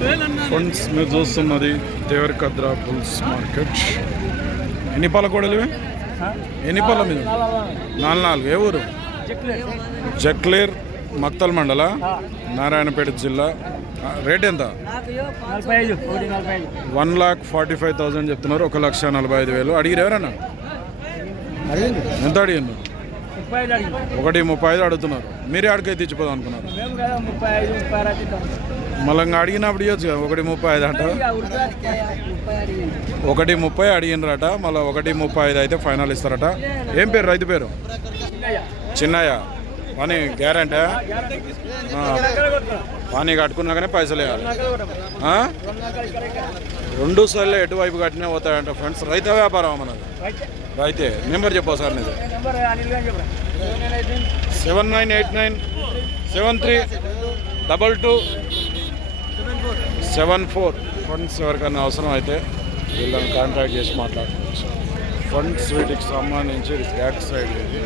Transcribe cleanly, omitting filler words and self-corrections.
Friends మీరు చూస్తున్నది Devarakadra bulls market. ఎన్ని పాల కోడలు? ఎన్ని పాల మీద? 4 ఏ ఊరు? జక్లేర్, మక్తల్ మండల, నారాయణపేట జిల్లా. రేట్ ఎంత? 1,45,000 చెప్తున్నారు. 1,45,000 అడిగిరు ఎవరన్నా? ఎంత అడిగిండు? 1,35,000 అడుగుతున్నారు. మీరే అడిగైతే ఇచ్చిపోదాం అనుకున్నారు. మళ్ళీ అడిగినప్పుడు ఇవ్వచ్చు కదా. 1,35 అంట. 1,30 అడిగినరట. మళ్ళీ 1,35 అయితే ఫైనల్ ఇస్తారట. ఏం పేరు రైతు పేరు? చిన్నయ్య. పని గ్యారంటీ? పని కట్టుకున్నాకనే పైసలు వేయాలి. 2 సార్లు ఎటువైపు కట్టినా పోతాయంట ఫ్రెండ్స్. రైతు వ్యాపారం మనది? రైతే. నెంబర్ చెప్పా సార్ నీది? 7989732274. ఫండ్స్ ఎవరికైనా అవసరం అయితే వీళ్ళని కాంటాక్ట్ చేసి మాట్లాడుకోవచ్చు. ఫండ్స్ వీటికి సంబంధించి బ్యాక్ సైడ్ ఇది.